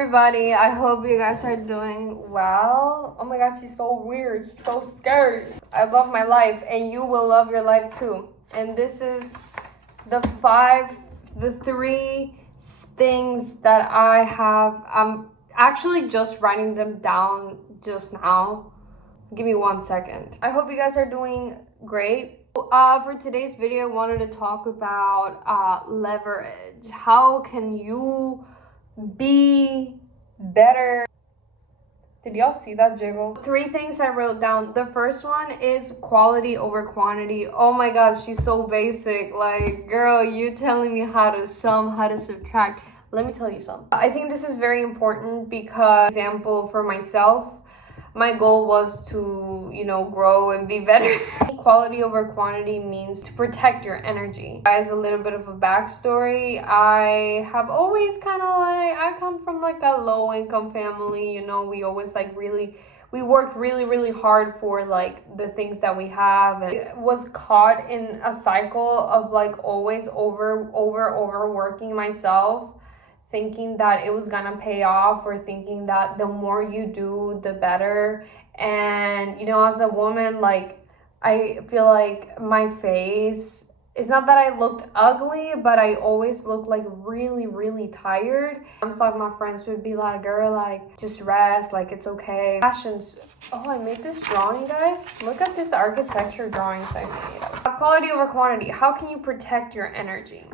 everybody, I hope you guys are doing well. Oh my god, she's so weird, she's so scared. I love my life and you will love your life too. And this is the three things that I have. I'm actually just writing them down just now. Give me 1 second. I hope you guys are doing great. For today's video, I wanted to talk about leverage. How can you be better? Did y'all see that jiggle? 3 things I wrote down. The first one is quality over quantity. Oh my god, she's so basic. Like, girl, you telling me how to sum, how to subtract. Let me tell you something. I think this is very important because, example, for myself, my goal was to, grow and be better. Quality over quantity means to protect your energy. Guys, a little bit of a backstory. I have always I come from like a low income family. We always we worked really hard for like the things that we have, and I was caught in a cycle of like always overworking myself, thinking that it was gonna pay off, or thinking that the more you do, the better. And as a woman, like, I feel like my face, it's not that I looked ugly, but I always looked like really tired. Some of my friends would be like, girl, like, just rest, like, it's okay. Fashions. Oh, I made this drawing, guys. Look at this architecture drawings I made. Quality over quantity. How can you protect your energy?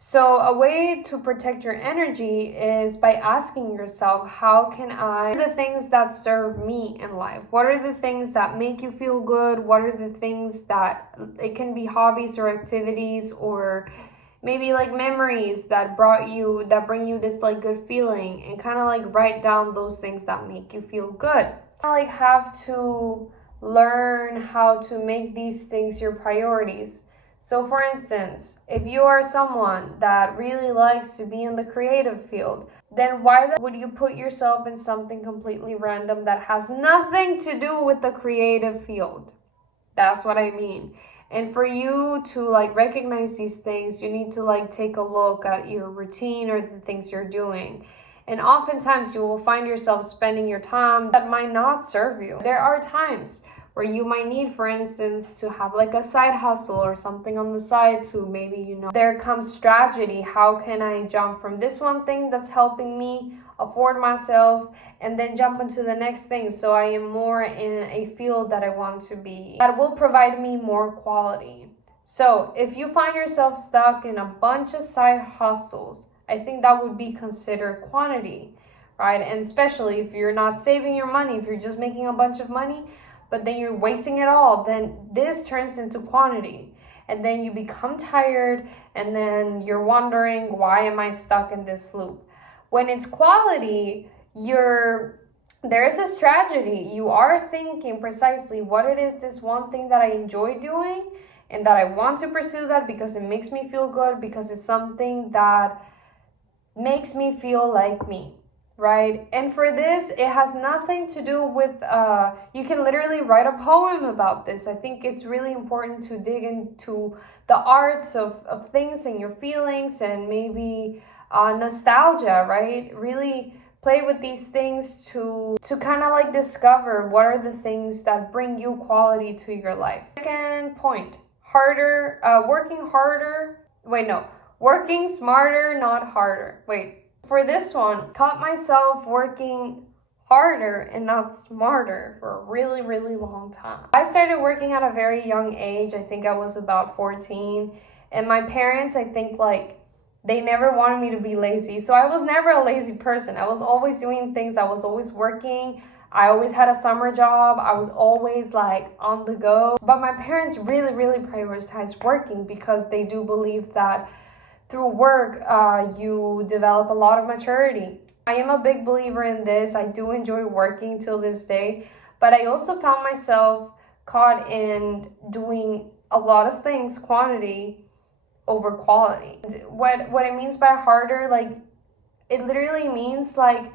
So a way to protect your energy is by asking yourself, what are the things that serve me in life? What are the things that make you feel good? What are the things that, it can be hobbies or activities, or maybe like memories that bring you this like good feeling, and kind of like write down those things that make you feel good. Like, have to learn how to make these things your priorities. So for instance, if you are someone that really likes to be in the creative field, then why would you put yourself in something completely random that has nothing to do with the creative field? That's what I mean. And for you to like recognize these things, you need to like take a look at your routine or the things you're doing. And oftentimes you will find yourself spending your time that might not serve you. There are times where you might need, for instance, to have like a side hustle or something on the side to maybe, there comes strategy. How can I jump from this one thing that's helping me afford myself and then jump into the next thing, so I am more in a field that I want to be, that will provide me more quality. So if you find yourself stuck in a bunch of side hustles, I think that would be considered quantity, right? And especially if you're not saving your money, if you're just making a bunch of money, but then you're wasting it all, then this turns into quantity. And then you become tired, and then you're wondering, why am I stuck in this loop? When it's quality, there is a strategy. You are thinking precisely what it is, this one thing that I enjoy doing, and that I want to pursue that because it makes me feel good, because it's something that makes me feel like me. Right? And for this, it has nothing to do with, you can literally write a poem about this. I think it's really important to dig into the arts of things and your feelings, and maybe nostalgia, right? Really play with these things to kind of like discover what are the things that bring you quality to your life. Second point, working smarter, not harder. For this one, caught myself working harder and not smarter for a really long time. I started working at a very young age. I think I was about 14. And my parents, I think, like, they never wanted me to be lazy. So I was never a lazy person. I was always doing things. I was always working. I always had a summer job. I was always like on the go. But my parents really prioritized working, because they do believe that through work, you develop a lot of maturity. I am a big believer in this. I do enjoy working till this day, but I also found myself caught in doing a lot of things, quantity over quality. What it means by harder, like, it literally means like,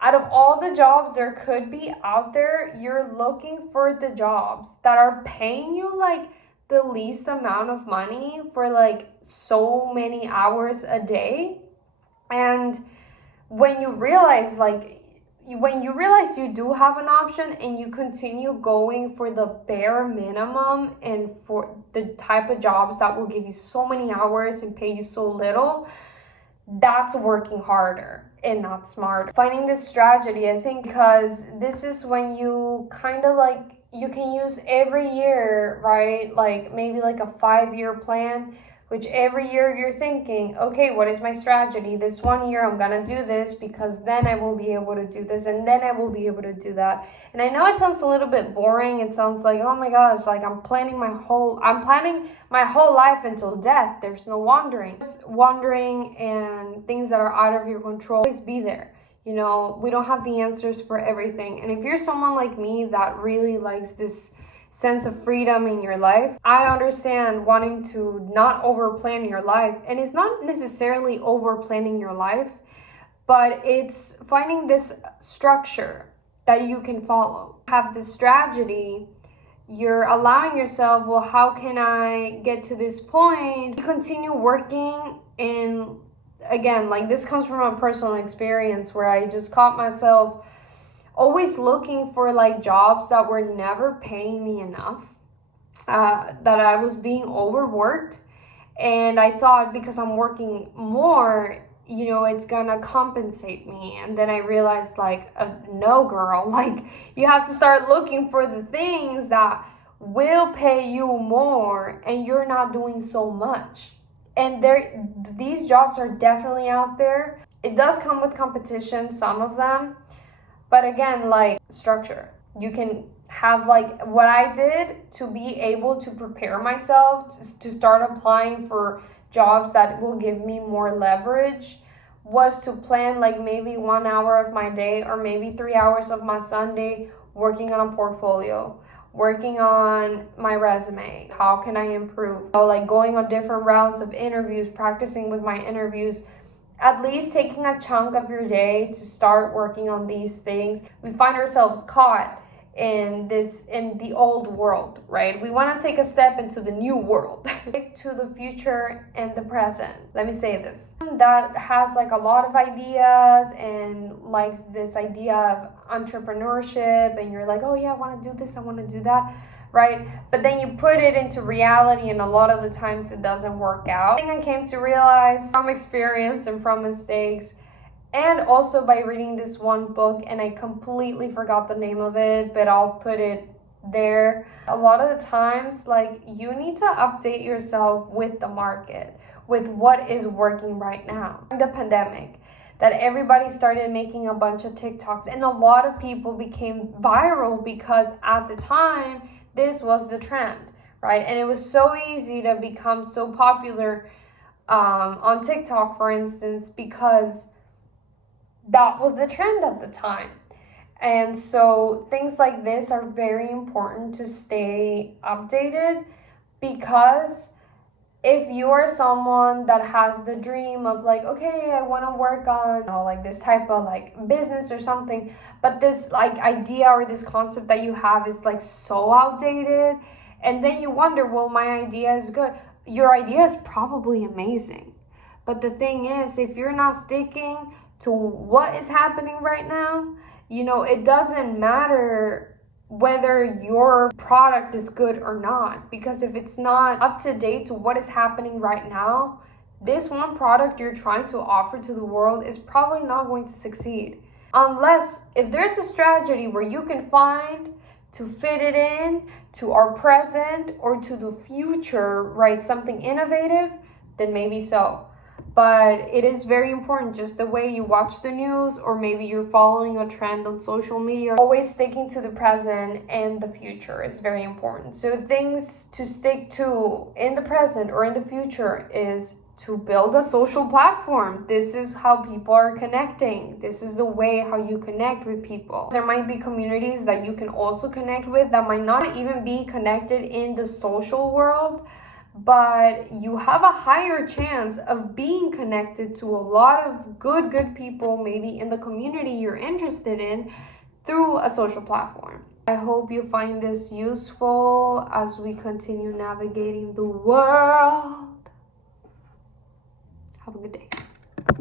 out of all the jobs there could be out there, you're looking for the jobs that are paying you like the least amount of money for like so many hours a day. And when you realize you do have an option and you continue going for the bare minimum and for the type of jobs that will give you so many hours and pay you so little, that's working harder and not smarter. Finding this strategy, I think, because this is when you kind of like, you can use every year, right? Like maybe like a 5-year plan, which every year you're thinking, okay, what is my strategy? This one year I'm gonna do this because then I will be able to do this and then I will be able to do that. And I know it sounds a little bit boring. It sounds like, oh my gosh, like I'm planning my whole life until death. There's no wandering. Wandering and things that are out of your control, always be there. You know, we don't have the answers for everything. And if you're someone like me that really likes this sense of freedom in your life, I understand wanting to not overplan your life. And it's not necessarily overplanning your life, but it's finding this structure that you can follow. Have this strategy, you're allowing yourself, well, how can I get to this point? You continue working, and again, like this comes from a personal experience where I just caught myself always looking for like jobs that were never paying me enough, that I was being overworked, and I thought because I'm working more, you know, it's gonna compensate me. And then I realized like, no girl, like you have to start looking for the things that will pay you more and you're not doing so much. And these jobs are definitely out there. It does come with competition, some of them. But again, like structure, you can have like what I did to be able to prepare myself to start applying for jobs that will give me more leverage was to plan like maybe 1 hour of my day or maybe 3 hours of my Sunday working on a portfolio, working on my resume. How can I improve? So like going on different rounds of interviews, practicing with my interviews, at least taking a chunk of your day to start working on these things. We find ourselves caught in the old world, right? We want to take a step into the new world, to the future and the present. Let me say this. That has like a lot of ideas and likes this idea of entrepreneurship, and you're like, oh yeah, I want to do this, I want to do that, right? But then you put it into reality, and a lot of the times it doesn't work out. I think I came to realize from experience and from mistakes, and also by reading this one book, and I completely forgot the name of it, but I'll put it there. A lot of the times, like, you need to update yourself with the market, with what is working right now. In the pandemic, that everybody started making a bunch of TikToks, and a lot of people became viral because at the time, this was the trend, right? And it was so easy to become so popular on TikTok, for instance, because that was the trend at the time. And so things like this are very important to stay updated, because if you are someone that has the dream of like, okay, I want to work on, you know, like this type of like business or something, but this like idea or this concept that you have is like so outdated, and then you wonder, well, my idea is good. Your idea is probably amazing, but the thing is, if you're not sticking to what is happening right now, you know, it doesn't matter whether your product is good or not, because if it's not up to date to what is happening right now, this one product you're trying to offer to the world is probably not going to succeed. Unless, if there's a strategy where you can find to fit it in to our present or to the future, right, something innovative, then maybe so. But it is very important, just the way you watch the news, or maybe you're following a trend on social media, always sticking to the present and the future is very important. So things to stick to in the present or in the future is to build a social platform. This is how people are connecting. This is the way how you connect with people. There might be communities that you can also connect with that might not even be connected in the social world, but you have a higher chance of being connected to a lot of good people, maybe in the community you're interested in, through a social platform. I hope you find this useful as we continue navigating the world. Have a good day.